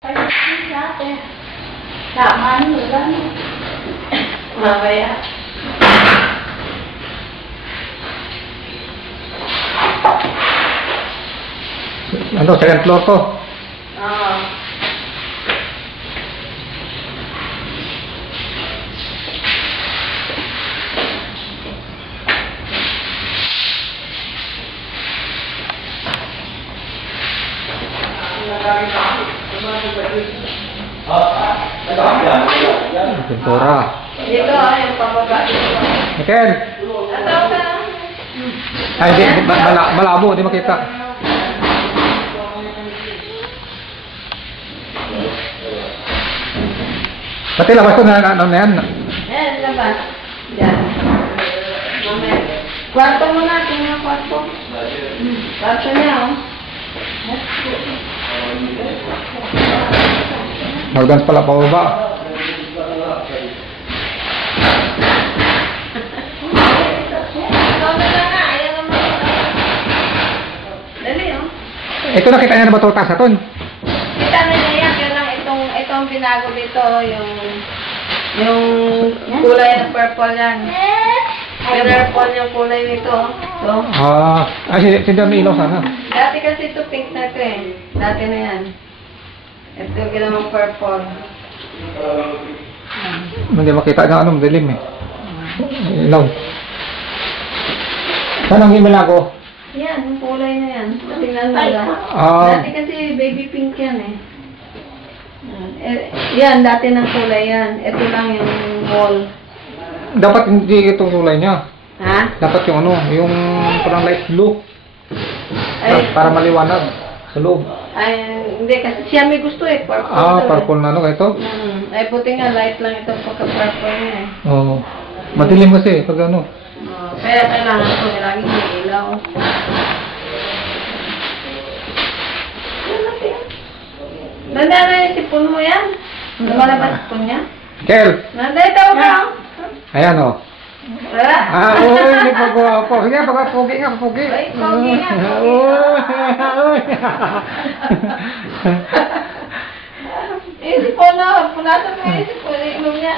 Dati, tama nyo lang. Mamaya. Ano, second floor to? Oo. Pintura. Dito, yung pababa dito. Mikel! Ataw ka. Ay, hindi. Malabo. Hindi makita. Pati labas ko na ano na yan. Yan, labas. Yan. Mamaya. Kwarto mo na, tingnan kwarto. Kwarto niya, oh. Hagdan pala pababa. Ikaw na lang nga, ayan naman. Dali, oh. Ito nakita niya na ba ito taas na ito? Kita na niya yan, yun lang itong binago dito, yung kulay ng purple yan. Purple yung kulay nito. So, Si John may ilaw sana. dati kasi ito pink na ito eh. Dati na yan. Ito yung ginawang purple. Hindi makita na ano, madilim eh. Ilaw. Saan ang himilago? Yan, yung kulay na yan. Tingnan mo lang. Dati kasi baby pink yan eh. Yan, dati ng kulay yan. Ito lang yung wall. Dapat hindi itong kulay niya. Ha? Dapat yung ano, yung parang light blue. Para maliwanag sa loob. Ay, hindi kasi siya may gusto eh. Purple. Purple na ano, ito? Ay, buti nga light lang itong pagka-purple niya eh. Oo. Madilim kasi pag ano. Kaya kailangan ko lagi may ilaw. Nanda na yung sipon mo yan. Lumalabas sipon niya. Kel! Nanda ito ka. Ayan o. Wala. Uy, nagpagawa po. Sige, pagkapogi nga, pogi. Ay, pogi nga, pogi. Uy. Eh, sipon na. Punatan mo yung sipon. Inom niya.